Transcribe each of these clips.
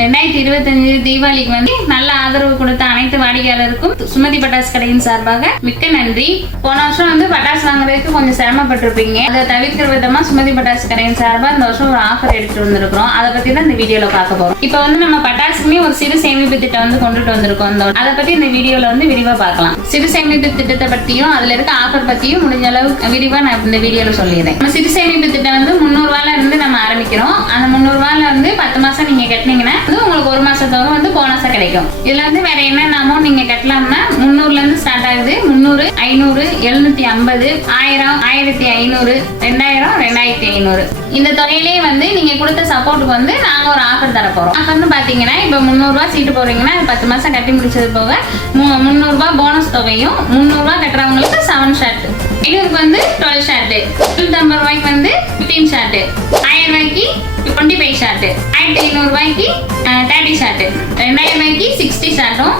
ரெண்டாயிரத்தி இருபத்தஞ்சு தீபாவளிக்கு வந்து நல்ல ஆதரவு கொடுத்த அனைத்து வாடிக்கையாளருக்கும் சுமதி பட்டாசு கடையின் சார்பாக மிக்க நன்றி. போன வருஷம் வந்து பட்டாசு வாங்குறதுக்கு கொஞ்சம் சிரமப்பட்டிருப்பீங்க. அதை தவிர்க்கிற விதமா சுமதி பட்டாசு கடையின் சார்பாக இந்த வருஷம் ஒரு ஆஃபர் எடுத்துட்டு வந்திருக்கிறோம். அதை பத்தி தான் இந்த வீடியோல பார்க்க போறோம். இப்போ வந்து நம்ம பட்டாசுக்குமே ஒரு சிறு சேமிப்பு திட்டம் வந்து கொண்டுட்டு வந்திருக்கோம். இந்த அதை பத்தி இந்த வீடியோல வந்து விரிவா பார்க்கலாம். சிறு சேமிப்பு திட்டத்தை பத்தியும் அதுல இருக்க ஆஃபர் பத்தியும் முடிஞ்ச அளவு விரிவா நான் இந்த வீடியோல சொல்லிடுறேன். நம்ம சிறு சேமிப்பு திட்டம் வந்து முந்நூறு ரூபாயில இருந்து நம்ம ஆரம்பிக்கிறோம். அந்த முந்நூறு ரூபாயில வந்து பத்து மாசம் நீங்க கட்டினீங்கன்னா வந்து உங்களுக்கு ஒரு மாசத்தோட வந்து கிடைக்கும். இதுல வந்து வேற என்னென்ன அமௌண்ட் நீங்க கட்டலாம்னா முந்நூறுல இருந்து ஸ்டார்ட் ஆகுது. முந்நூறு ஐநூறு எழுநூத்தி ஐம்பது ஆயிரம் ஆயிரத்தி ஐநூறு ரெண்டாயிரம் ரெண்டாயிரத்தி ஐநூறு. இந்த தொகையிலேயே வந்து நீங்க கொடுத்த சப்போர்ட்டுக்கு வந்து நாங்க ஒரு ஆஃபர் தர போறோம். ஆஃபர்னு பாத்தீங்கன்னா இப்போ முந்நூறுரூவா சீட்டு போறீங்கன்னா பத்து மாசம் கட்டி முடிச்சது போக மு- முந்நூறுரூவா போனஸ் தொகையும் முந்நூறுரூவா கட்டுறவங்களுக்கு செவன் ஷர்ட் ஐநூறுக்கு வந்து டுவெல் ஷர்ட் நூற்றம்பது ரூபாய்க்கு வந்து ஃபிஃப்டீன் ஷர்ட் ஆயிரம் ரூபாய்க்கு ஃபைவ் ஷர்ட் ஆயிரத்தி ஐநூறுரூவாய்க்கு தேர்ட்டி ஷர்ட் ரெண்டாயிரம் ரூபாய்க்கு சிக்ஸ்டி ஷர்ட்டும்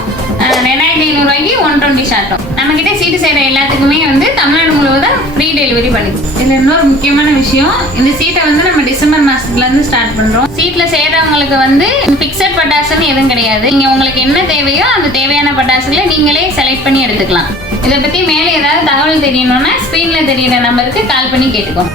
ரெண்டாயிரத்தி ஐநூறுரூவாய்க்கு ஒன் டுவெண்ட்டி ஷர்ட்டும் நம்மக்கிட்ட சீட்டு செய்கிற எல்லாத்துக்குமே வந்து தமிழ்நாடு முழுவதும் ஃப்ரீ டெலிவரி பண்ணி இதில் இன்னொரு முக்கியமான விஷயம் இந்த சீட்டை வந்து நம்ம டிசம்பர் மாதத்துலேருந்து ஸ்டார்ட் பண்ணுறோம் சீட்டில் செய்கிறவங்களுக்கு வந்து ஃபிக்ஸட் பட்டாசுன்னு எதுவும் கிடையாது. நீங்கள் உங்களுக்கு என்ன தேவையோ அந்த தேவையான பட்டாசுகளை நீங்களே செலக்ட் பண்ணி எடுத்துக்கலாம். இதை பற்றி மேலே ஏதாவது தகவல் தெரியணும்னா ஸ்க்ரீனில் தெரியிற நம்பருக்கு கால் பண்ணி கேட்டுக்கோங்க.